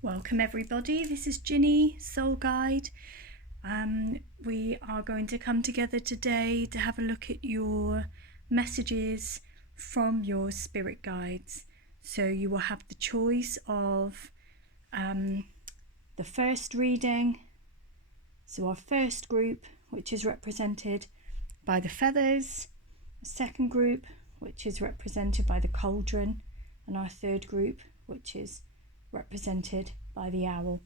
Welcome everybody, this is Ginny, Soul Guide. We are going to come together today to have a look at your messages from your spirit guides. So you will have the choice of the first reading, so our first group, which is represented by the feathers, a second group, which is represented by the cauldron, and our third group, which is represented by the owl.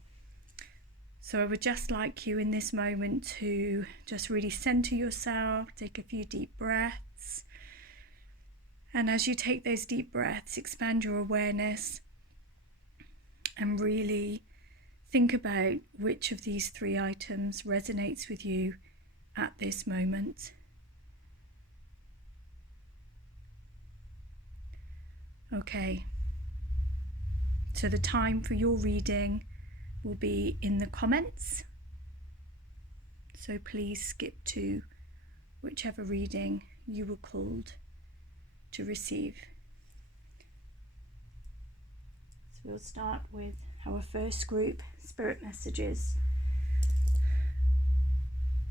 So I would just like you in this moment to just really center yourself, take a few deep breaths, and as you take those deep breaths, expand your awareness and really think about which of these three items resonates with you at this moment. Okay. So the time for your reading will be in the comments. So please skip to whichever reading you were called to receive. So we'll start with our first group, spirit messages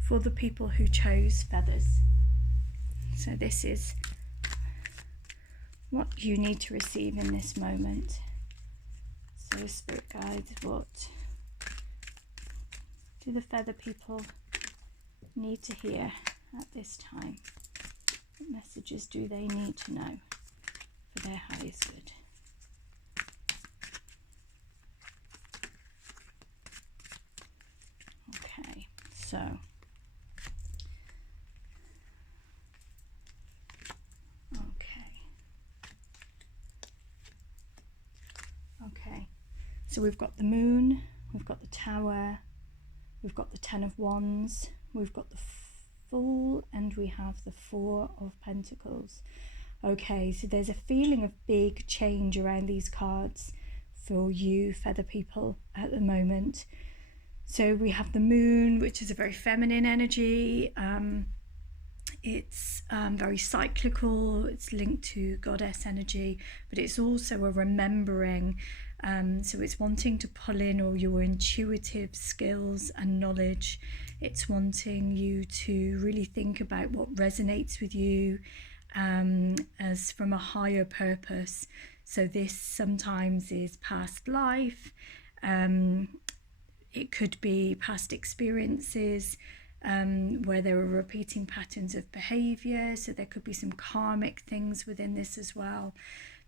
for the people who chose feathers. So this is what you need to receive in this moment. So spirit guides, what do the feather people need to hear at this time? What messages do they need to know for their highest good? Okay, so So we've got the moon, we've got the tower, we've got the 10 of wands, we've got the fool, and we have the 4 of pentacles. Okay, so there's a feeling of big change around these cards for you feather people at the moment. So we have the moon, which is a very feminine energy. It's very cyclical, it's linked to goddess energy, but it's also a remembering. So it's wanting to pull in all your intuitive skills and knowledge. It's wanting you to really think about what resonates with you as from a higher purpose. So this sometimes is past life. It could be past experiences where there are repeating patterns of behavior. So there could be some karmic things within this as well.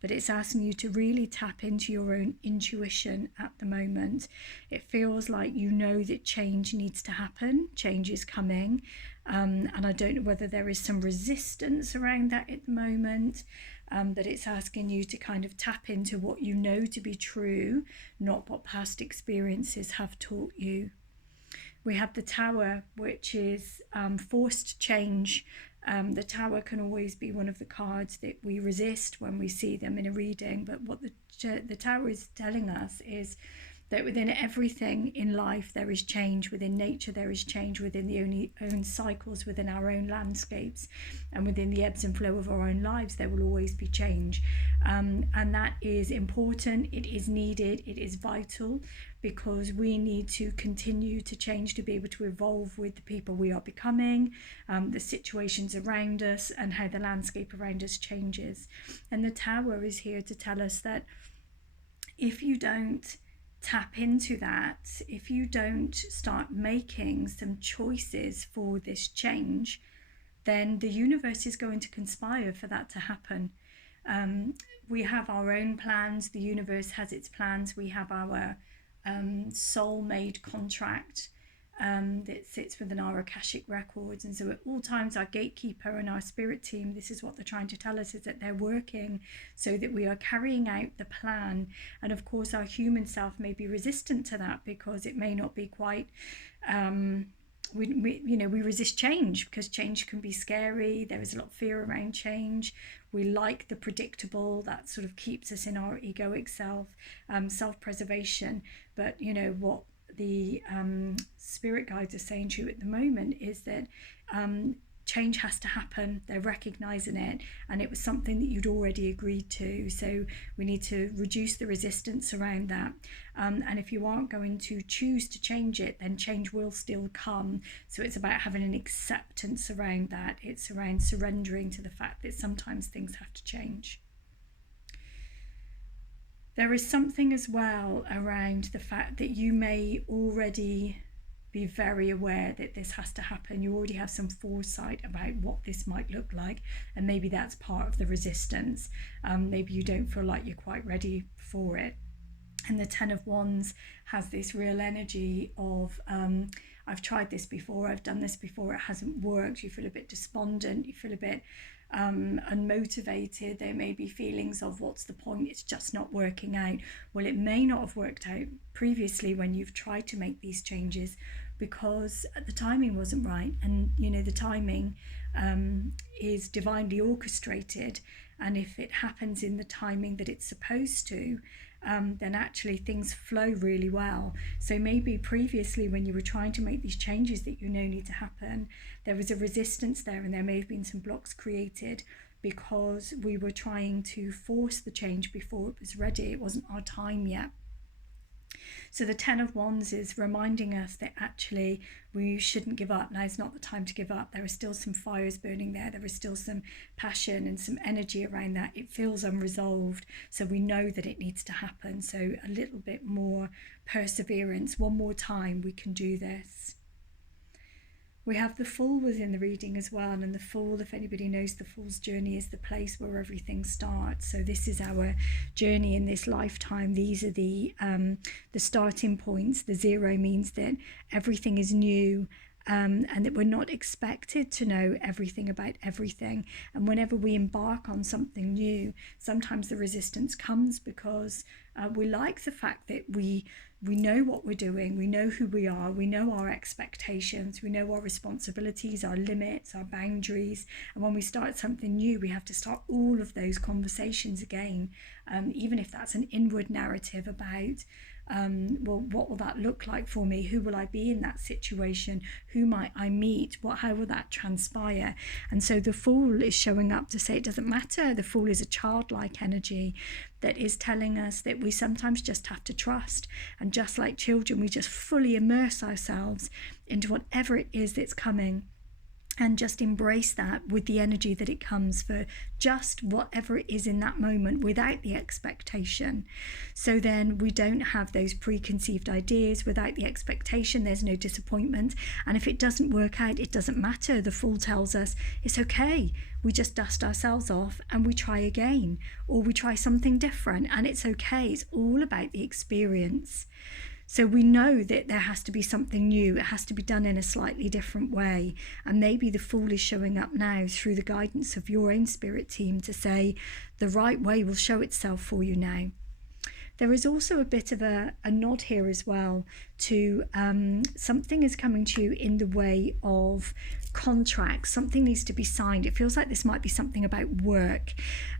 But it's asking you to really tap into your own intuition at the moment. It feels like you know that change needs to happen, change is coming, and I don't know whether there is some resistance around that at the moment, that it's asking you to kind of tap into what you know to be true, not what past experiences have taught you. We have the tower, which is forced change. The tower can always be one of the cards that we resist when we see them in a reading, but what the tower is telling us is that within everything in life there is change, within nature there is change, within the own cycles, within our own landscapes, and within the ebbs and flow of our own lives there will always be change, and that is important, it is needed, it is vital, because we need to continue to change to be able to evolve with the people we are becoming, the situations around us, and how the landscape around us changes. And the tower is here to tell us that if you don't tap into that, if you don't start making some choices for this change, then the universe is going to conspire for that to happen. We have our own plans, the universe has its plans, we have our soul-made contract that sits within our Akashic records, and so at all times our gatekeeper and our spirit team, this is what they're trying to tell us, is that they're working so that we are carrying out the plan. And of course our human self may be resistant to that because it may not be quite we resist change because change can be scary. There is a lot of fear around change. We like the predictable, that sort of keeps us in our egoic self, self-preservation. But what the spirit guides are saying to you at the moment is that change has to happen. They're recognizing it, and it was something that you'd already agreed to. So we need to reduce the resistance around that. And if you aren't going to choose to change it, then change will still come. So it's about having an acceptance around that. It's around surrendering to the fact that sometimes things have to change. There is something as well around the fact that you may already be very aware that this has to happen. You already have some foresight about what this might look like, and maybe that's part of the resistance. Maybe you don't feel like you're quite ready for it. And the Ten of Wands has this real energy of, I've tried this before, I've done this before, it hasn't worked. You feel a bit despondent, you feel a bit unmotivated. There may be feelings of, what's the point, it's just not working out. Well, it may not have worked out previously when you've tried to make these changes, because the timing wasn't right. And the timing is divinely orchestrated, and if it happens in the timing that it's supposed to, then actually things flow really well. So maybe previously when you were trying to make these changes that need to happen, there was a resistance there, and there may have been some blocks created because we were trying to force the change before it was ready. It wasn't our time yet. So the Ten of Wands is reminding us that actually we shouldn't give up. Now is not the time to give up. There are still some fires burning there. There is still some passion and some energy around that. It feels unresolved. So we know that it needs to happen. So a little bit more perseverance. One more time, we can do this. We have the Fool within the reading as well, and the Fool, if anybody knows, the Fool's journey is the place where everything starts. So this is our journey in this lifetime. These are the starting points. The 0 means that everything is new, and that we're not expected to know everything about everything. And whenever we embark on something new, sometimes the resistance comes because we like the fact that we know what we're doing, we know who we are, we know our expectations, we know our responsibilities, our limits, our boundaries. And when we start something new, we have to start all of those conversations again, even if that's an inward narrative about well, what will that look like for me? Who will I be in that situation? Who might I meet? How will that transpire? And so the Fool is showing up to say it doesn't matter. The Fool is a childlike energy that is telling us that we sometimes just have to trust. And just like children, we just fully immerse ourselves into whatever it is that's coming, and just embrace that with the energy that it comes for just whatever it is in that moment, without the expectation. So then we don't have those preconceived ideas. Without the expectation, there's no disappointment. And if it doesn't work out, it doesn't matter. The Fool tells us it's okay. We just dust ourselves off and we try again, or we try something different, and it's okay. It's all about the experience. So we know that there has to be something new. It has to be done in a slightly different way. And maybe the Fool is showing up now through the guidance of your own spirit team to say the right way will show itself for you now. There is also a bit of a nod here as well to something is coming to you in the way of contracts. Something needs to be signed. It feels like this might be something about work,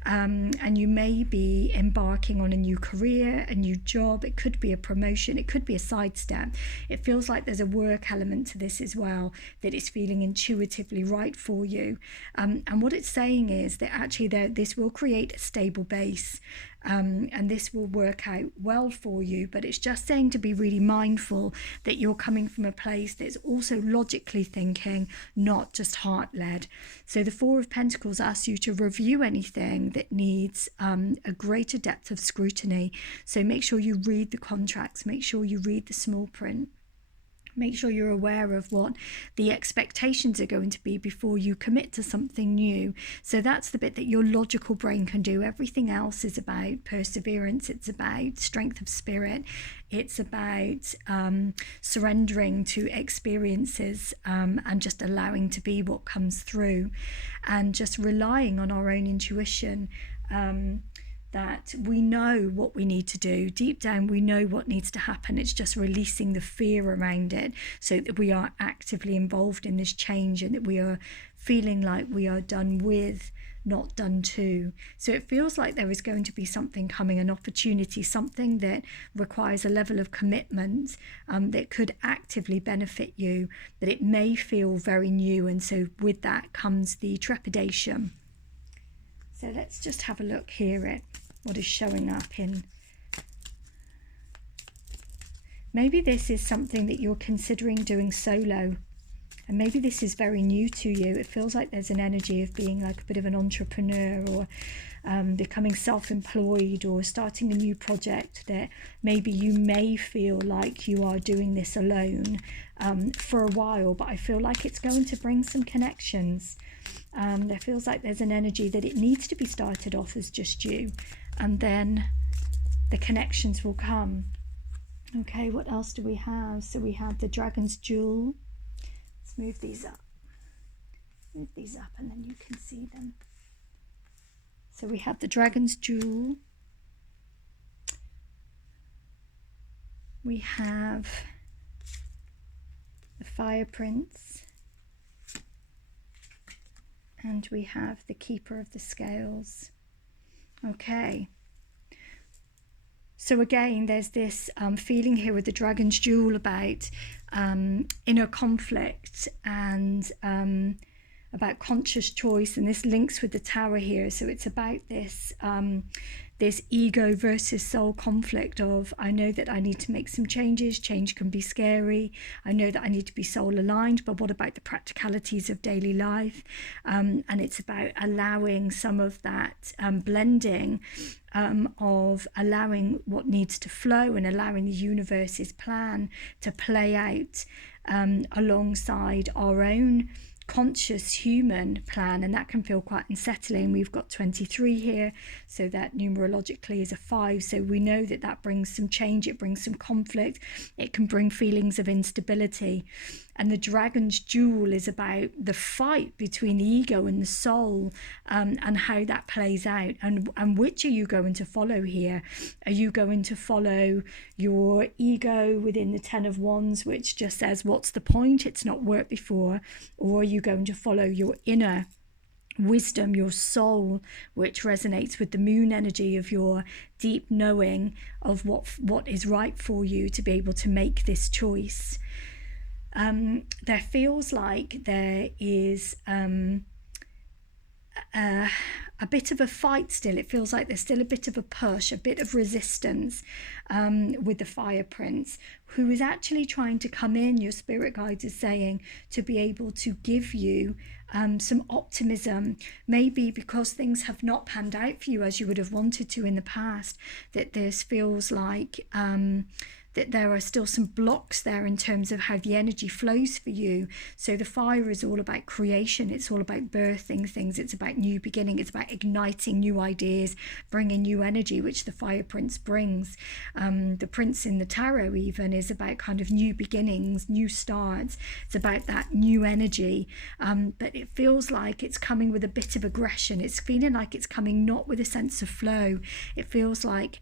and you may be embarking on a new career, a new job. It could be a promotion. It could be a sidestep. It feels like there's a work element to this as well, that it's feeling intuitively right for you. And what it's saying is that actually this will create a stable base. And this will work out well for you, but it's just saying to be really mindful that you're coming from a place that's also logically thinking, not just heart-led. So the Four of Pentacles asks you to review anything that needs a greater depth of scrutiny. So make sure you read the contracts, make sure you read the small print. Make sure you're aware of what the expectations are going to be before you commit to something new. So that's the bit that your logical brain can do. Everything else is about perseverance. It's about strength of spirit. It's about surrendering to experiences and just allowing to be what comes through, and just relying on our own intuition. That we know what we need to do. Deep down, we know what needs to happen. It's just releasing the fear around it so that we are actively involved in this change, and that we are feeling like we are done with not done to. So it feels like there is going to be something coming, an opportunity, something that requires a level of commitment that could actively benefit you, but it may feel very new, and so with that comes the trepidation. So let's just have a look here at what is showing up in. Maybe this is something that you're considering doing solo, and maybe this is very new to you. It feels like there's an energy of being like a bit of an entrepreneur, or becoming self-employed, or starting a new project that maybe you may feel like you are doing this alone for a while, but I feel like it's going to bring some connections. There feels like there's an energy that it needs to be started off as just you, and then the connections will come. Okay, what else do we have? So we have the dragon's jewel. Let's move these up. Move these up and then you can see them. So we have the dragon's jewel. We have the fire prince. And we have the keeper of the scales. Okay. So again, there's this feeling here with the dragon's jewel about inner conflict and about conscious choice, and this links with the tower here. So it's about this this ego versus soul conflict of, I know that I need to make some changes. Change can be scary. I know that I need to be soul aligned, but what about the practicalities of daily life? And it's about allowing some of that blending of allowing what needs to flow and allowing the universe's plan to play out alongside our own conscious human plan, and that can feel quite unsettling. We've got 23 here, so that numerologically is a 5, so we know that that brings some change, it brings some conflict, it can bring feelings of instability. And the dragon's jewel is about the fight between the ego and the soul, and how that plays out, and which are you going to follow here? Are you going to follow your ego within the 10 of Wands, which just says, what's the point, it's not worked before? Or are you going to follow your inner wisdom, your soul, which resonates with the moon energy of your deep knowing of what is right for you to be able to make this choice? There feels like there is a bit of a fight still. It feels like there's still a bit of a push, a bit of resistance with the fire prince, who is actually trying to come in, your spirit guide is saying, to be able to give you some optimism, maybe because things have not panned out for you as you would have wanted to in the past, that this feels like that there are still some blocks there in terms of how the energy flows for you. So the fire is all about creation, it's all about birthing things, it's about new beginning, it's about igniting new ideas, bringing new energy, which the fire prince brings. The prince in the tarot even is about kind of new beginnings, new starts, it's about that new energy, but it feels like it's coming with a bit of aggression. It's feeling like it's coming not with a sense of flow. It feels like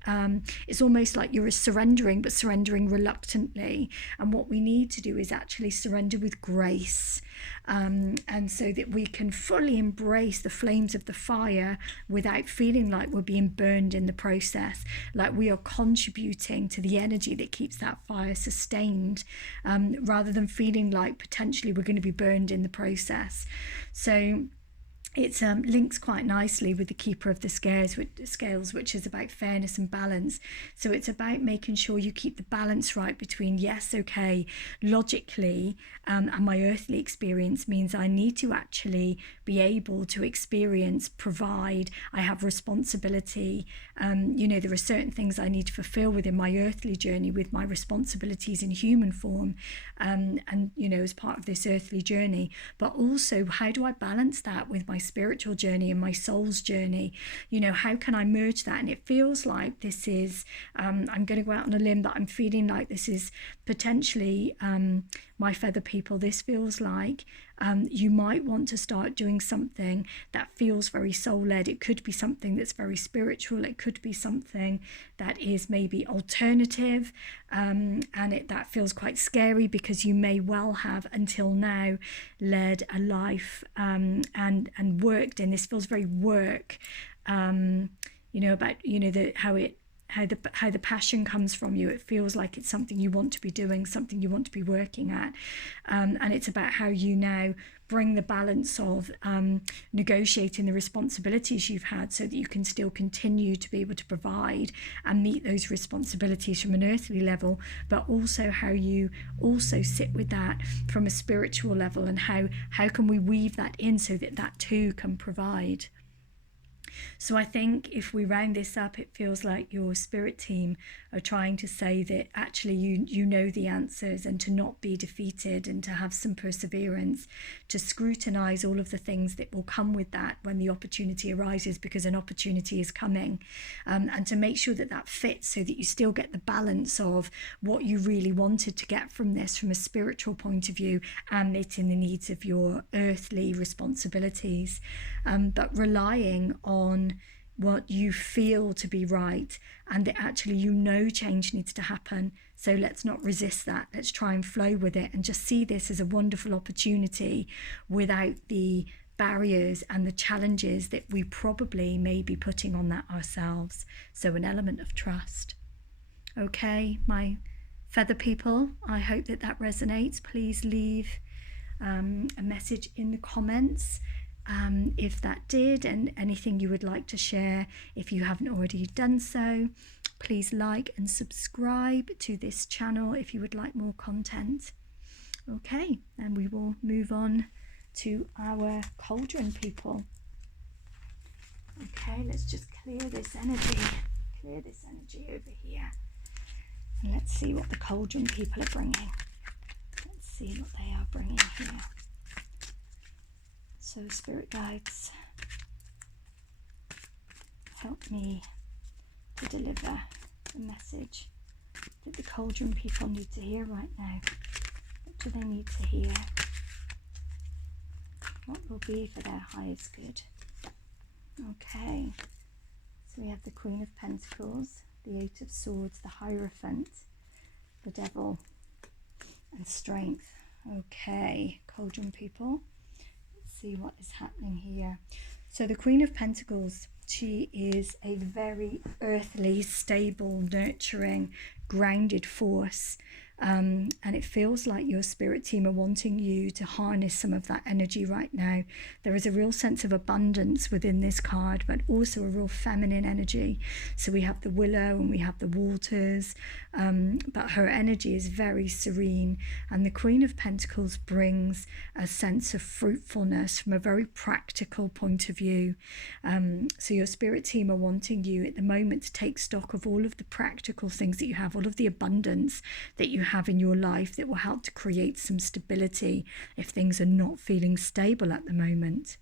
it's almost like you're surrendering, but surrendering reluctantly, and what we need to do is actually surrender with grace, and so that we can fully embrace the flames of the fire without feeling like we're being burned in the process, like we are contributing to the energy that keeps that fire sustained, rather than feeling like potentially we're going to be burned in the process. So it links quite nicely with the keeper of the scales, which is about fairness and balance. So it's about making sure you keep the balance right between, yes, okay, logically, and my earthly experience means I need to actually be able to experience, provide, I have responsibility. There are certain things I need to fulfill within my earthly journey with my responsibilities in human form, and as part of this earthly journey. But also, how do I balance that with my spiritual journey and my soul's journey? How can I merge that? And it feels like this is, I'm going to go out on a limb, that I'm feeling like this is potentially, my feather people, this feels like You might want to start doing something that feels very soul-led. It could be something that's very spiritual. It could be something that is maybe alternative, and that feels quite scary because you may well have until now led a life and worked in this. Feels very work, about how the passion comes from you. It feels like it's something you want to be doing, something you want to be working at, and it's about how you now bring the balance of negotiating the responsibilities you've had so that you can still continue to be able to provide and meet those responsibilities from an earthly level, but also how you also sit with that from a spiritual level, and how can we weave that in so that that too can provide. So I think if we round this up, it feels like your spirit team are trying to say that actually you know the answers, and to not be defeated, and to have some perseverance, to scrutinize all of the things that will come with that when the opportunity arises, because an opportunity is coming, and to make sure that that fits so that you still get the balance of what you really wanted to get from this from a spiritual point of view, and meeting the needs of your earthly responsibilities, but relying on what you feel to be right, and that actually change needs to happen. So let's not resist that. Let's try and flow with it, and just see this as a wonderful opportunity without the barriers and the challenges that we probably may be putting on that ourselves. So an element of trust. Okay, my feather people, I hope that resonates. Please leave a message in the comments if that did, and anything you would like to share. If you haven't already done so, please like and subscribe to this channel if you would like more content. Okay, and we will move on to our cauldron people. Okay, let's just clear this energy over here, and let's see what the cauldron people are bringing. Let's see what they are bringing here. So spirit guides, help me to deliver the message that the cauldron people need to hear right now. What do they need to hear? What will be for their highest good? Okay, so we have the Queen of Pentacles, the Eight of Swords, the Hierophant, the Devil, and Strength. Okay, cauldron people, see what is happening here. So the Queen of Pentacles, she is a very earthly, stable, nurturing, grounded force, and it feels like your spirit team are wanting you to harness some of that energy right now. There is a real sense of abundance within this card, but also a real feminine energy. So we have the willow and we have the waters, but her energy is very serene, and the Queen of Pentacles brings a sense of fruitfulness from a very practical point of view. So your spirit team are wanting you at the moment to take stock of all of the practical things that you have, all of the abundance that you have in your life that will help to create some stability if things are not feeling stable at the moment.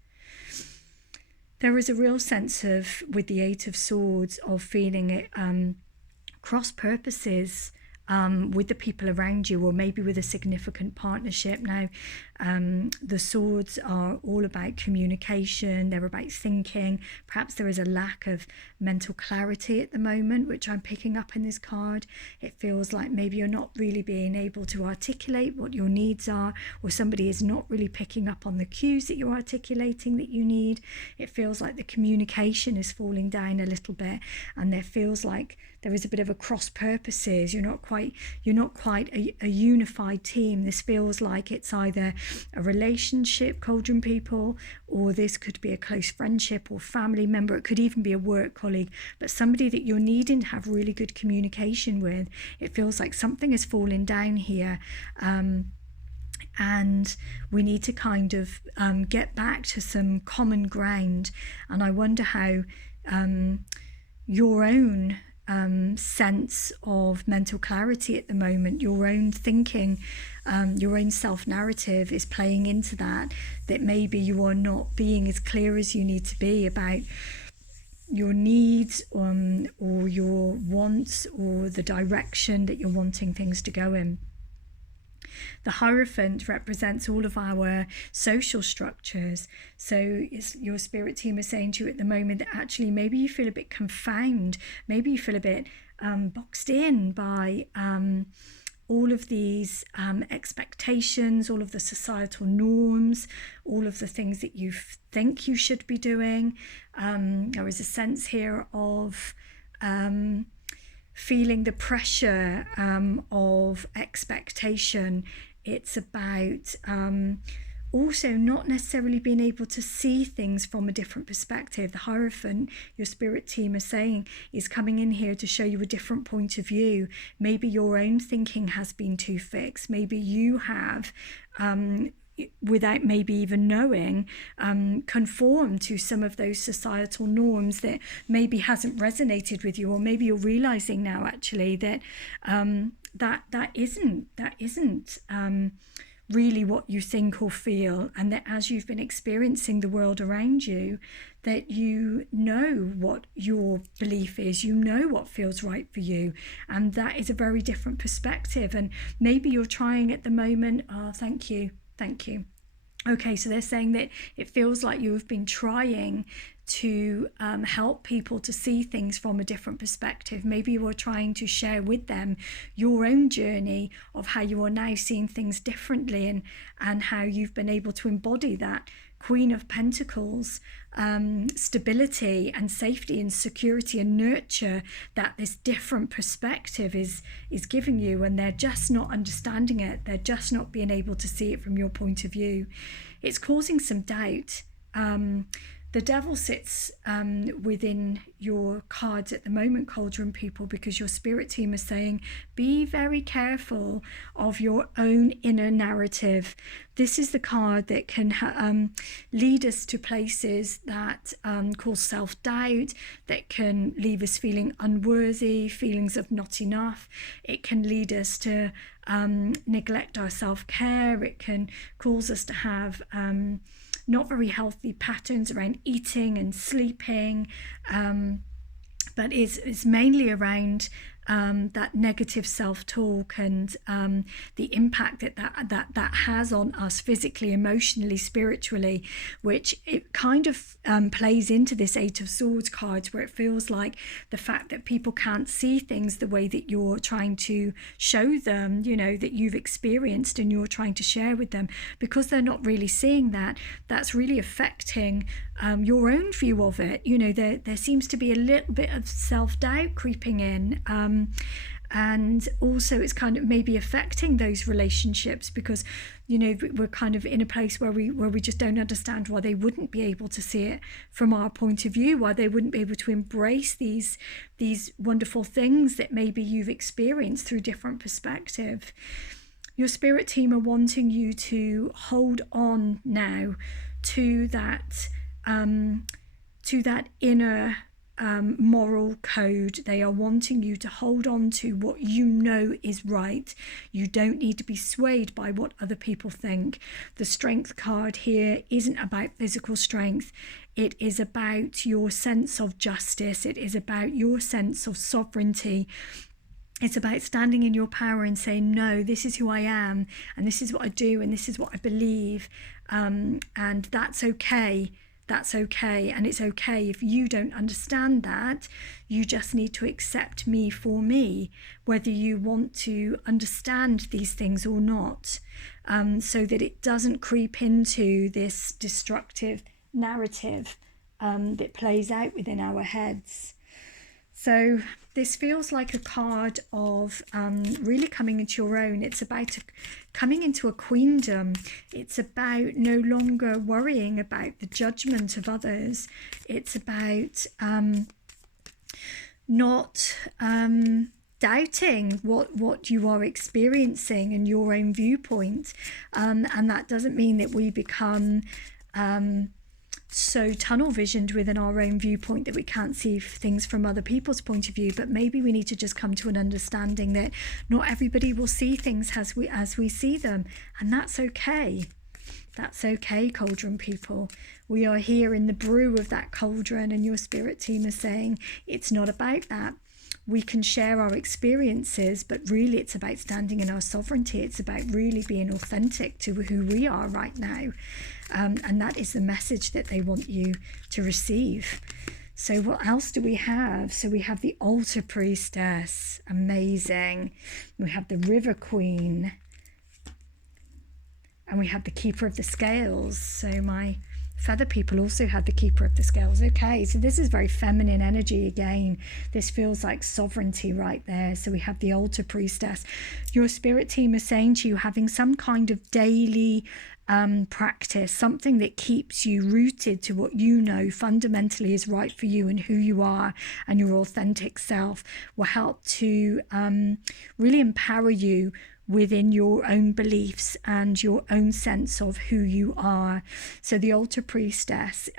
There is a real sense of, with the Eight of Swords, of feeling it cross purposes with the people around you, or maybe with a significant partnership. Now, the swords are all about communication, they're about thinking. Perhaps there is a lack of mental clarity at the moment, which I'm picking up in this card. It feels like maybe you're not really being able to articulate what your needs are, or somebody is not really picking up on the cues that you're articulating that you need. It feels like the communication is falling down a little bit, and there feels like there is a bit of a cross purposes. You're not quite a unified team. This feels like it's either a relationship, cauldron people, or this could be a close friendship or family member. It could even be a work colleague, but somebody that you're needing to have really good communication with. It feels like something is falling down here, and we need to kind of get back to some common ground. And I wonder how your own sense of mental clarity at the moment, your own thinking, your own self-narrative is playing into that maybe you are not being as clear as you need to be about your needs or your wants, or the direction that you're wanting things to go in. The Hierophant represents all of our social structures. So your spirit team is saying to you at the moment that actually maybe you feel a bit confounded, maybe you feel a bit boxed in by all of these expectations, all of the societal norms, all of the things that you think you should be doing. There is a sense here of feeling the pressure of expectation. It's about also not necessarily being able to see things from a different perspective. The Hierophant, your spirit team is saying, is coming in here to show you a different point of view. Maybe your own thinking has been too fixed. Maybe you have, without maybe even knowing, conform to some of those societal norms that maybe hasn't resonated with you, or maybe you're realizing now actually that that isn't really what you think or feel, and that as you've been experiencing the world around you, that you know what your belief is, you know what feels right for you, and that is a very different perspective. And maybe you're trying at the moment, thank you. Okay, so they're saying that it feels like you have been trying to help people to see things from a different perspective. Maybe you are trying to share with them your own journey of how you are now seeing things differently, and how you've been able to embody that Queen of Pentacles, stability and safety and security and nurture that this different perspective is giving you, and they're just not understanding it. They're just not being able to see it from your point of view. It's causing some doubt. The devil sits within your cards at the moment, Cauldron people, because your spirit team is saying, be very careful of your own inner narrative. This is the card that can lead us to places that cause self-doubt, that can leave us feeling unworthy, feelings of not enough. It can lead us to neglect our self-care. It can cause us to have not very healthy patterns around eating and sleeping, but it's mainly around that negative self-talk and the impact that has on us physically, emotionally, spiritually, which it kind of plays into this Eight of Swords cards, where it feels like the fact that people can't see things the way that you're trying to show them, that you've experienced and you're trying to share with them, because they're not really seeing that, that's really affecting your own view of it. There seems to be a little bit of self-doubt creeping in, and also it's kind of maybe affecting those relationships, because we're kind of in a place where we just don't understand why they wouldn't be able to see it from our point of view, why they wouldn't be able to embrace these wonderful things that maybe you've experienced through different perspective. Your spirit team are wanting you to hold on now to that inner moral code. They are wanting you to hold on to what you know is right. You don't need to be swayed by what other people think. The Strength card here isn't about physical strength. It is about your sense of justice. It is about your sense of sovereignty. It's about standing in your power and saying, no, this is who I am, and this is what I do, and this is what I believe, and that's okay. That's okay. And it's okay if you don't understand that. You just need to accept me for me, whether you want to understand these things or not, so that it doesn't creep into this destructive narrative that plays out within our heads. So this feels like a card of really coming into your own. It's about coming into a queendom. It's about no longer worrying about the judgment of others. It's about not doubting what you are experiencing and your own viewpoint. And that doesn't mean that we become so tunnel visioned within our own viewpoint that we can't see things from other people's point of view, but maybe we need to just come to an understanding that not everybody will see things as we see them, and that's okay. That's okay, Cauldron people. We are here in the brew of that cauldron, and your spirit team is saying it's not about that. we can share our experiences, but really it's about standing in our sovereignty. It's about really being authentic to who we are right now. And that is the message that they want you to receive. So what else do we have? So we have the altar priestess, amazing. We have the river queen. And we have the keeper of the scales. So my feather people also had the keeper of the scales. Okay, so this is very feminine energy again. This feels like sovereignty right there. So we have the altar priestess. Your spirit team is saying to you, having some kind of daily practice, something that keeps you rooted to what you know fundamentally is right for you and who you are and your authentic self, will help to really empower you within your own beliefs and your own sense of who you are. So the altar priestess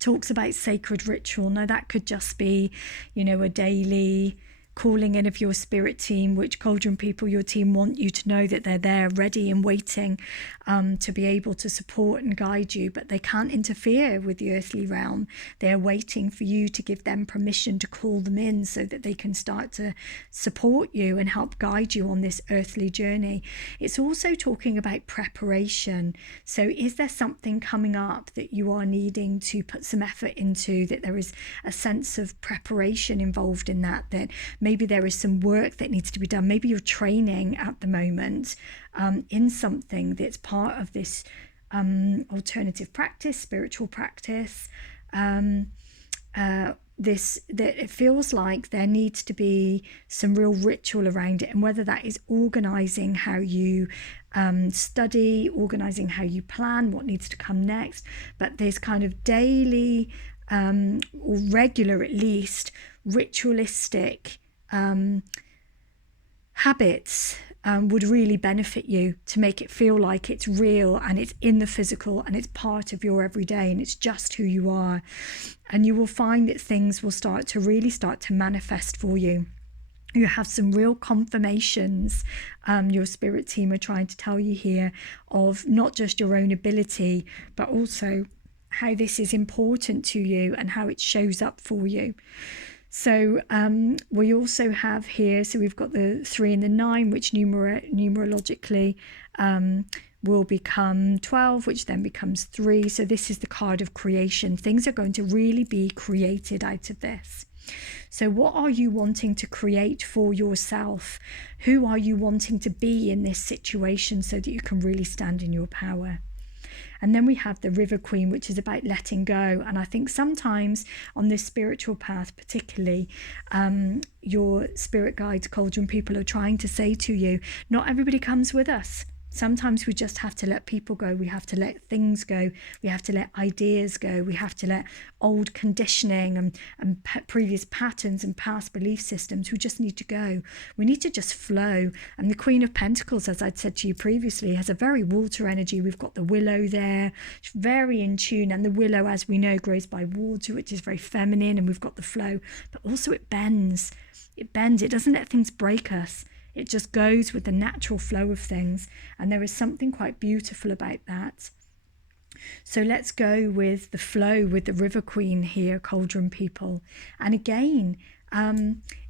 talks about sacred ritual. Now that could just be, a daily calling in of your spirit team, which Cauldron people, your team, want you to know that they're there ready and waiting to be able to support and guide you, but they can't interfere with the earthly realm. They're waiting for you to give them permission to call them in so that they can start to support you and help guide you on this earthly journey. It's also talking about preparation. So is there something coming up that you are needing to put some effort into, that there is a sense of preparation involved in that maybe there is some work that needs to be done. Maybe you're training at the moment in something that's part of this alternative practice, spiritual practice. That it feels like there needs to be some real ritual around it, and whether that is organizing how you study, organizing how you plan, what needs to come next. But there's kind of daily or regular, at least, ritualistic habits would really benefit you to make it feel like it's real and it's in the physical and it's part of your everyday and it's just who you are. And you will find that things will start to manifest for you. You have some real confirmations, your spirit team are trying to tell you here, of not just your own ability, but also how this is important to you and how it shows up for you. So we also have here, so we've got the 3 and the 9, which numerologically will become 12, which then becomes 3. So this is the card of creation. Things are going to really be created out of this. So what are you wanting to create for yourself? Who are you wanting to be in this situation so that you can really stand in your power? And then we have the River Queen, which is about letting go. And I think sometimes on this spiritual path, particularly, your spirit guides, Cauldron people, are trying to say to you, not everybody comes with us. Sometimes we just have to let people go. We have to let things go. We have to let ideas go. We have to let old conditioning and previous patterns and past belief systems. We just need to go. We need to just flow. And the Queen of Pentacles, as I'd said to you previously, has a very water energy. We've got the willow there, it's very in tune. And the willow, as we know, grows by water, which is very feminine. And we've got the flow, but also it bends. It bends. It doesn't let things break us. It just goes with the natural flow of things. And there is something quite beautiful about that. So let's go with the flow with the River Queen here, Cauldron people. And again,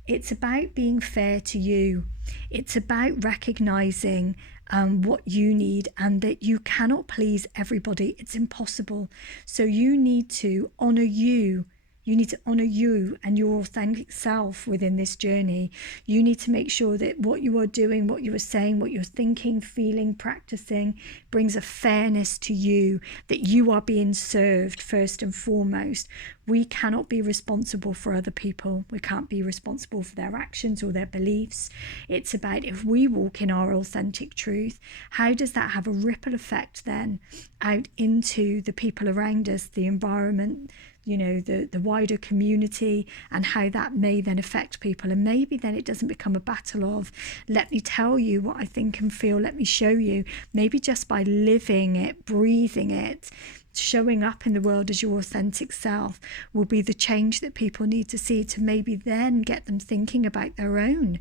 it's about being fair to you. It's about recognizing what you need and that you cannot please everybody. It's impossible. So you need to honor you. You need to honor you and your authentic self within this journey. You need to make sure that what you are doing, what you are saying, what you're thinking, feeling, practicing brings a fairness to you, that you are being served first and foremost. We cannot be responsible for other people. We can't be responsible for their actions or their beliefs. It's about, if we walk in our authentic truth, how does that have a ripple effect then out into the people around us, the environment, the wider community, and how that may then affect people. And maybe then it doesn't become a battle of, let me tell you what I think and feel, let me show you. Maybe just by living it, breathing it, showing up in the world as your authentic self will be the change that people need to see, to maybe then get them thinking about their own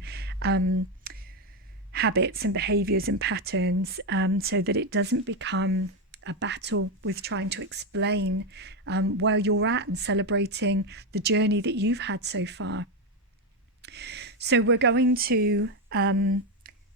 habits and behaviors and patterns, so that it doesn't become a battle with trying to explain where you're at and celebrating the journey that you've had so far. So we're going to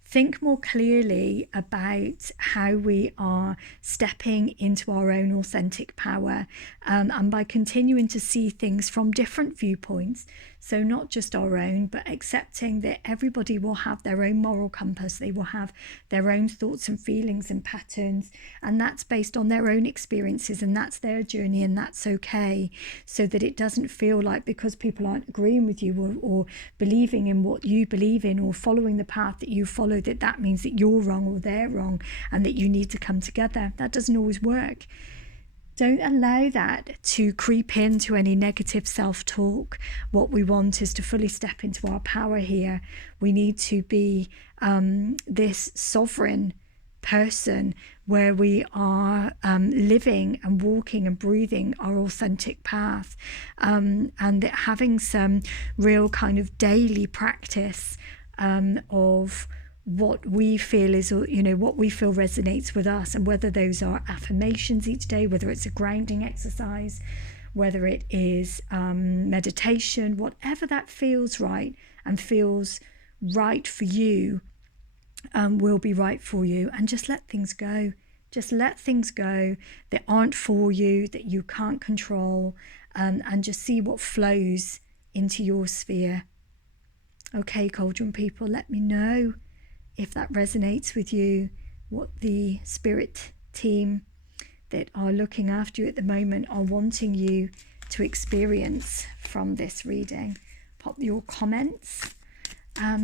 think more clearly about how we are stepping into our own authentic power, and by continuing to see things from different viewpoints. So not just our own, but accepting that everybody will have their own moral compass. They will have their own thoughts and feelings and patterns, and that's based on their own experiences, and that's their journey, and that's okay. So that it doesn't feel like because people aren't agreeing with you or believing in what you believe in or following the path that you follow, that means that you're wrong or they're wrong and that you need to come together. That doesn't always work. Don't allow that to creep into any negative self-talk. What we want is to fully step into our power here. We need to be this sovereign person where we are living and walking and breathing our authentic path, and that having some real kind of daily practice of what we feel is, what we feel resonates with us, and whether those are affirmations each day, whether it's a grounding exercise, whether it is meditation, whatever that feels right and feels right for you, will be right for you. And just let things go. Just let things go that aren't for you, that you can't control, and just see what flows into your sphere. Okay, Cauldron people, let me know if that resonates with you, what the spirit team that are looking after you at the moment are wanting you to experience from this reading. Pop your comments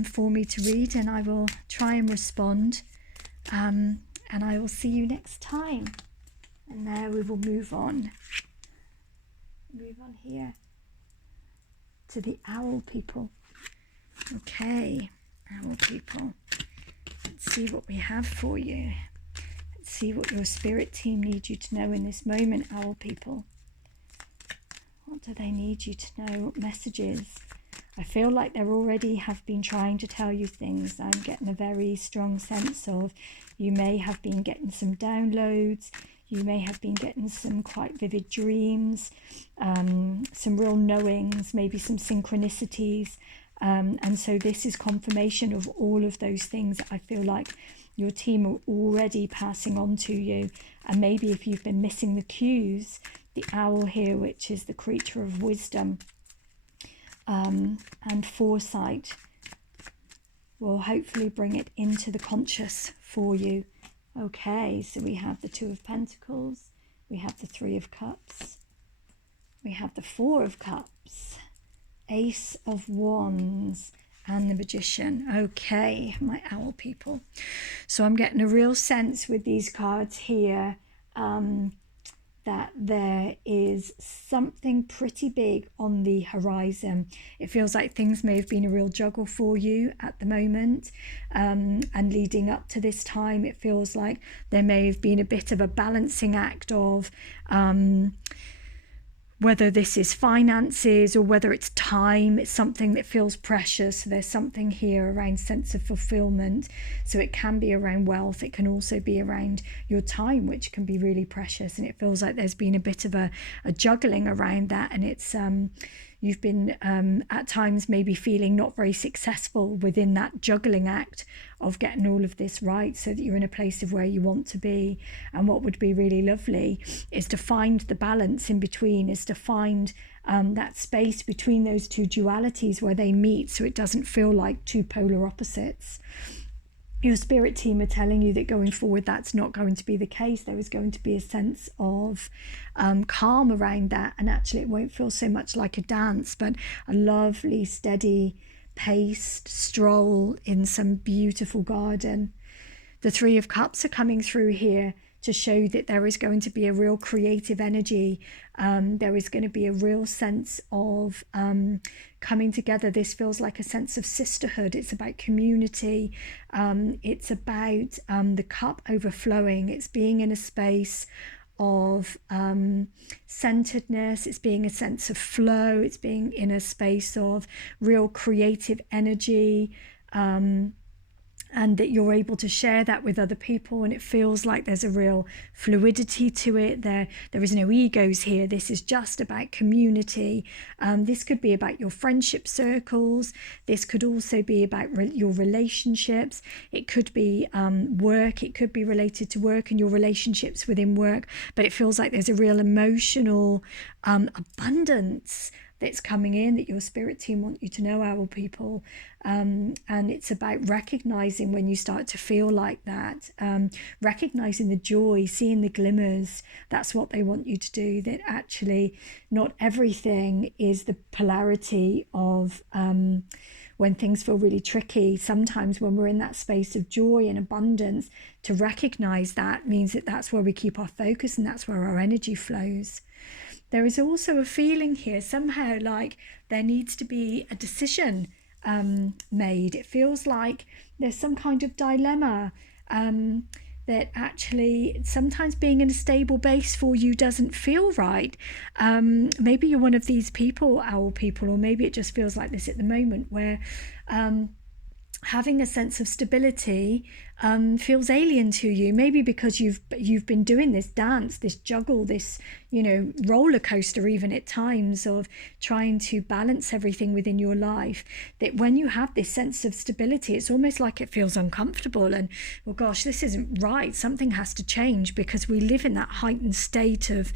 for me to read, and I will try and respond, and I will see you next time. And now we will move on here to the owl people. Okay, owl people, let's see what we have for you. Let's see what your spirit team needs you to know in this moment, owl people. What do they need you to know? What messages? I feel like they already have been trying to tell you things. I'm getting a very strong sense of you may have been getting some downloads. You may have been getting some quite vivid dreams, some real knowings, maybe some synchronicities. And so this is confirmation of all of those things that I feel like your team are already passing on to you. And maybe if you've been missing the cues, the owl here, which is the creature of wisdom and foresight, will hopefully bring it into the conscious for you. Okay, so we have the Two of Pentacles, we have the Three of Cups, we have the Four of Cups, Ace of Wands, and the Magician. Okay, my owl people. So I'm getting a real sense with these cards here that there is something pretty big on the horizon. It feels like things may have been a real juggle for you at the moment, and leading up to this time, it feels like there may have been a bit of a balancing act of whether this is finances or whether it's time. It's something that feels precious. So there's something here around sense of fulfillment. So it can be around wealth. It can also be around your time, which can be really precious. And it feels like there's been a bit of a juggling around that. And it's you've been at times maybe feeling not very successful within that juggling act of getting all of this right so that you're in a place of where you want to be. And what would be really lovely is to find the balance in between, is to find that space between those two dualities where they meet, so it doesn't feel like two polar opposites. Your spirit team are telling you that going forward that's not going to be the case. There is going to be a sense of calm around that, and actually it won't feel so much like a dance, but a lovely steady paced stroll in some beautiful garden. The Three of Cups are coming through here to show that there is going to be a real creative energy. There is going to be a real sense of coming together. This feels like a sense of sisterhood. It's about community. It's about the cup overflowing. It's being in a space of centeredness. It's being a sense of flow. It's being in a space of real creative energy. and that you're able to share that with other people, and it feels like there's a real fluidity to it. There is no egos here. This is just about community. This could be about your friendship circles. This could also be about your relationships. It could be work. It could be related to work and your relationships within work, but it feels like there's a real emotional abundance that's coming in, that your spirit team want you to know, owl people. And it's about recognizing when you start to feel like that, recognizing the joy, seeing the glimmers. That's what they want you to do, that actually not everything is the polarity of when things feel really tricky. Sometimes when we're in that space of joy and abundance, to recognize that means that that's where we keep our focus and that's where our energy flows. There is also a feeling here somehow like there needs to be a decision made. It feels like there's some kind of dilemma, that actually sometimes being in a stable base for you doesn't feel right. Maybe you're one of these people, owl people, or maybe it just feels like this at the moment, where having a sense of stability feels alien to you, maybe because you've been doing this dance, this juggle, this roller coaster even at times of trying to balance everything within your life, that when you have this sense of stability, it's almost like it feels uncomfortable and, well, gosh, this isn't right, something has to change, because we live in that heightened state of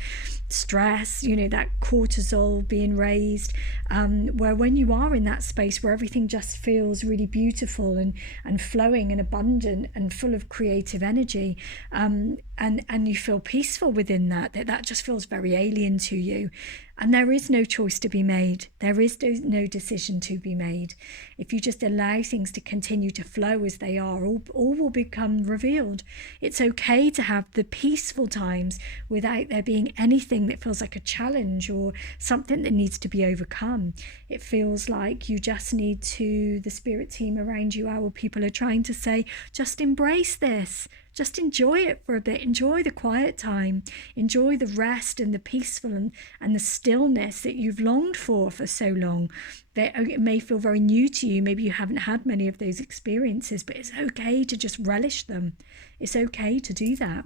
stress, that cortisol being raised, where when you are in that space where everything just feels really beautiful and flowing and abundant and full of creative energy, and you feel peaceful within that just feels very alien to you. And there is no choice to be made. There is no decision to be made. If you just allow things to continue to flow as they are, all will become revealed. It's okay to have the peaceful times without there being anything that feels like a challenge or something that needs to be overcome. It feels like you just need to, the spirit team around you, our people are trying to say, just embrace this. Just enjoy it for a bit. Enjoy the quiet time. Enjoy the rest and the peaceful and the stillness that you've longed for so long. It may feel very new to you. Maybe you haven't had many of those experiences, but it's okay to just relish them. It's okay to do that.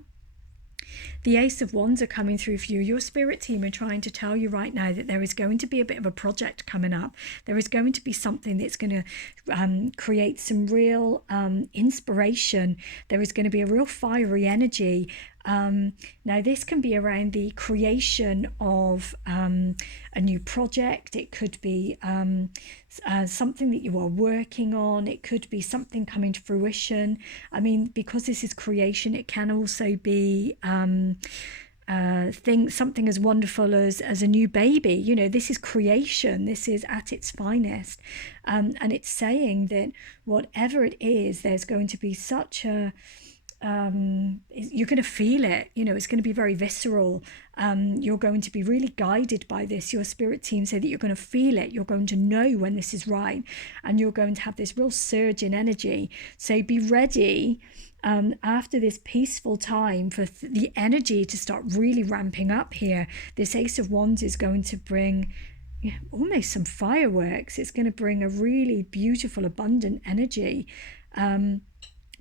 The Ace of Wands are coming through for you. Your spirit team are trying to tell you right now that there is going to be a bit of a project coming up. There is going to be something that's going to create some real inspiration. There is going to be a real fiery energy. Now this can be around the creation of a new project. It could be something that you are working on. It could be something coming to fruition. I mean, because this is creation, it can also be something as wonderful as a new baby. This is creation. This is at its finest, and it's saying that whatever it is, there's going to be such a you're going to feel it. It's going to be very visceral. You're going to be really guided by this. Your spirit team say that you're going to feel it. You're going to know when this is right, and you're going to have this real surge in energy. So be ready after this peaceful time for the energy to start really ramping up here. This Ace of Wands is going to bring almost some fireworks. It's going to bring a really beautiful, abundant energy.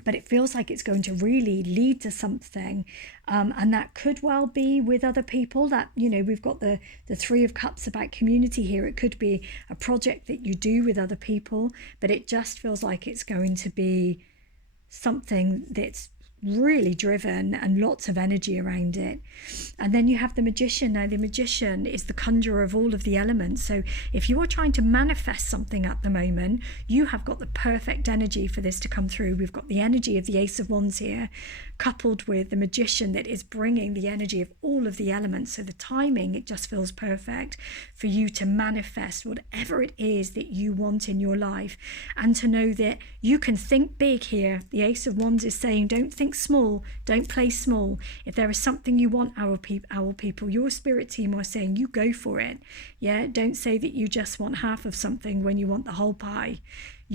But it feels like it's going to really lead to something. And that could well be with other people. That, we've got the Three of Cups about community here. It could be a project that you do with other people, but it just feels like it's going to be something that's really driven and lots of energy around it. And then you have the Magician. Now the Magician is the conjurer of all of the elements. So if you are trying to manifest something at the moment, you have got the perfect energy for this to come through. We've got the energy of the Ace of Wands here, coupled with the Magician that is bringing the energy of all of the elements. So the timing, it just feels perfect for you to manifest whatever it is that you want in your life, and to know that you can think big here. The Ace of Wands is saying, don't think small, don't play small. If there is something you want, our people, your spirit team are saying, you go for it. Yeah, don't say that you just want half of something when you want the whole pie.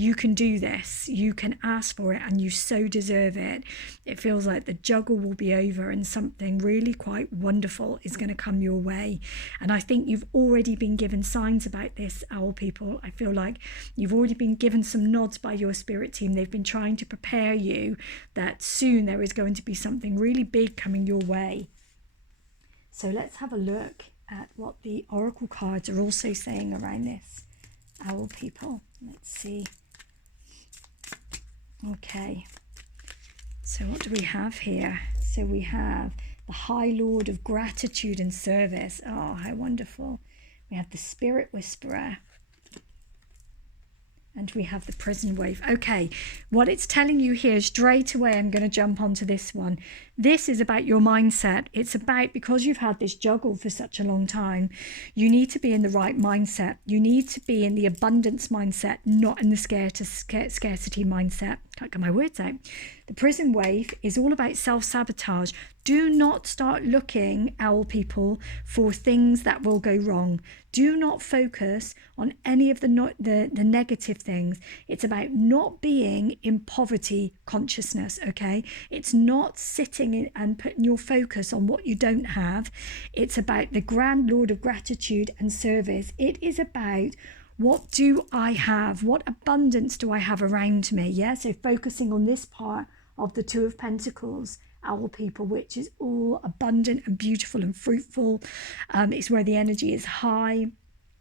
You can do this. You can ask for it, and you so deserve it. It feels like the juggle will be over and something really quite wonderful is going to come your way. And I think you've already been given signs about this, owl people. I feel like you've already been given some nods by your spirit team. They've been trying to prepare you that soon there is going to be something really big coming your way. So let's have a look at what the oracle cards are also saying around this, owl people. Let's see. Okay, so what do we have here? So we have the High Lord of Gratitude and Service. Oh, how wonderful. We have the Spirit Whisperer. And we have the Prison Wave. Okay, what it's telling you here, straight away, I'm going to jump onto this one. This is about your mindset. It's about, because you've had this juggle for such a long time, you need to be in the right mindset. You need to be in the abundance mindset, not in the scarcity mindset. Can't get my words out. The Prison Wave is all about self-sabotage. Do not start looking, owl people, for things that will go wrong. Do not focus on any of the negative things. It's about not being in poverty consciousness, okay? It's not sitting in and putting your focus on what you don't have. It's about the Grand Lord of Gratitude and Service. It is about, what do I have? What abundance do I have around me? Yeah, so focusing on this part of the Two of Pentacles, owl people, which is all abundant and beautiful and fruitful. It's where the energy is high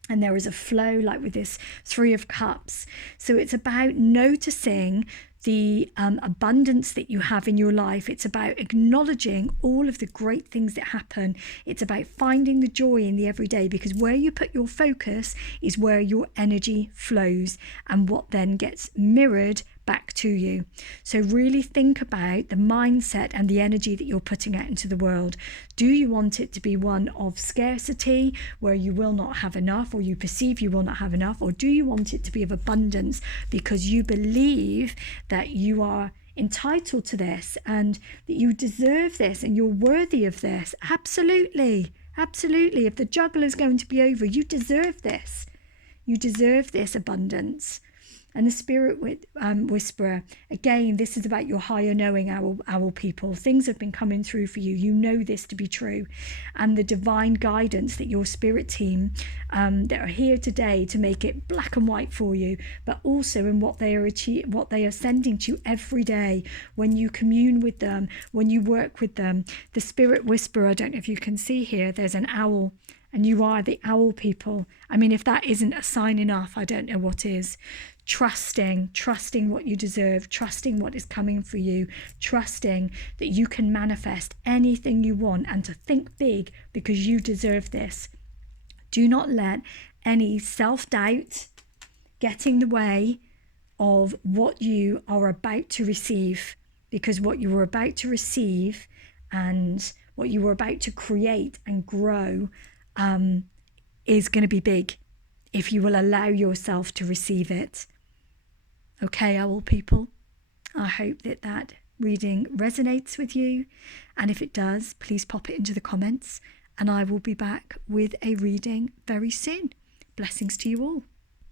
and there is a flow, like with this Three of Cups. So it's about noticing the abundance that you have in your life. It's about acknowledging all of the great things that happen. It's about finding the joy in the everyday, because where you put your focus is where your energy flows and what then gets mirrored back to you. So really think about the mindset and the energy that you're putting out into the world. Do you want it to be one of scarcity, where you will not have enough, or you perceive you will not have enough? Or do you want it to be of abundance, because you believe that you are entitled to this and that you deserve this and you're worthy of this? Absolutely. Absolutely. If the juggle is going to be over, you deserve this. You deserve this abundance. And the Spirit Whisperer, again, this is about your higher knowing, owl people. Things have been coming through for you. You know this to be true. And the divine guidance that your spirit team that are here today to make it black and white for you, but also in what they are sending to you every day when you commune with them, when you work with them. The Spirit Whisperer, I don't know if you can see here, there's an owl. And you are the owl people. I mean, if that isn't a sign enough, I don't know what is. Trusting what you deserve, trusting what is coming for you, trusting that you can manifest anything you want, and to think big, because you deserve this. Do not let any self-doubt get in the way of what you are about to receive, because what you are about to receive and what you are about to create and grow is going to be big if you will allow yourself to receive it. Okay, owl people, I hope that reading resonates with you, and if it does, please pop it into the comments, and I will be back with a reading very soon. Blessings to you all.